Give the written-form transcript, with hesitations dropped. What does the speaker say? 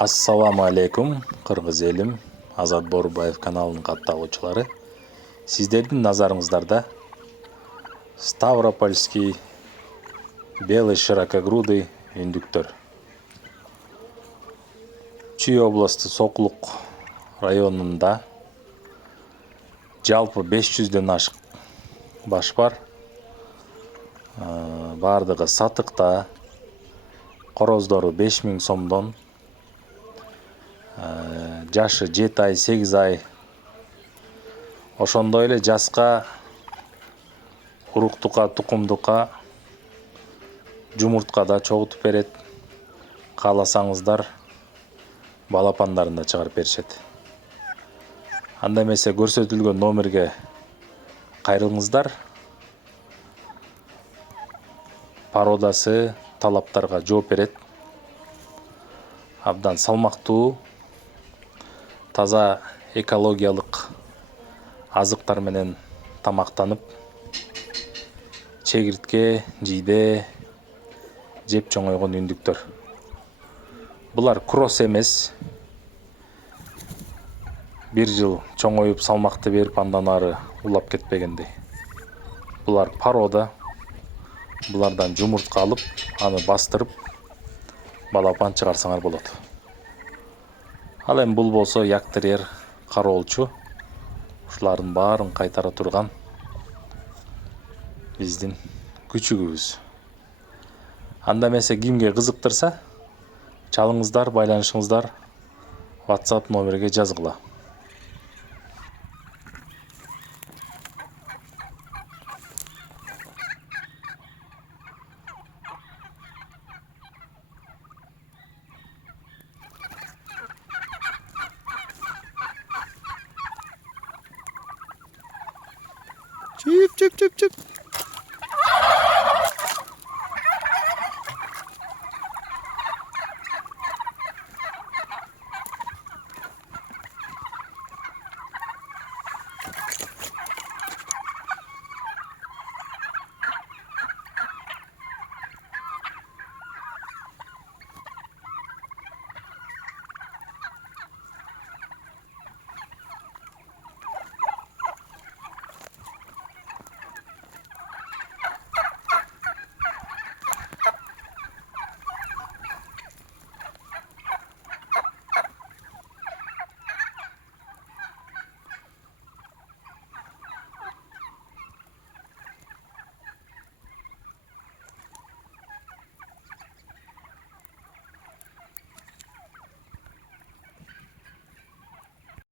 Ассаламу алейкум, кыргыз элим, Азат Борубаев каналынын каттагуучулары. Сиздердин назарыңыздарда Ставропольский белый широкогрудый үндүктөр. Чүй областы Сокулук районунда жалпы 500дөн ашык баш бар. Бардыгы сатыкта, короздору 5000 сомдон. Жашы 7 ай, 8 ай. Ошондой эле жаска, уруктукка, тукумдукка, жумуртка да чогултуп берет. Кааласаңыздар, балапандарын да чыгарып беришет. Анда эмесе көрсөтүлгөн номерге кайрылыңыздар. Пародасы талаптарга жооп берет. Абдан салмактуу, таза экологиялык азыктар менен тамактанып, чегиртке, жийде жеп чоңойгон үндүктөр. Булар кросс эмес. Бир жыл чоңоюп салмакты берип андан ары улап кетпегендей. Булар порода. Булардан жумуртка алып, аны бастырып, балапан чыгарсаңар болот. Ал эми бул болсо яктерьер, кароолчу. Ушулардын баарын кайтара турган биздин күчүгүбүз. Анда эмесе кимге кызыктырса, чалыңыздар, байланышыңыздар, WhatsApp номерге жазгыла. Чүп чүп чүп чүп.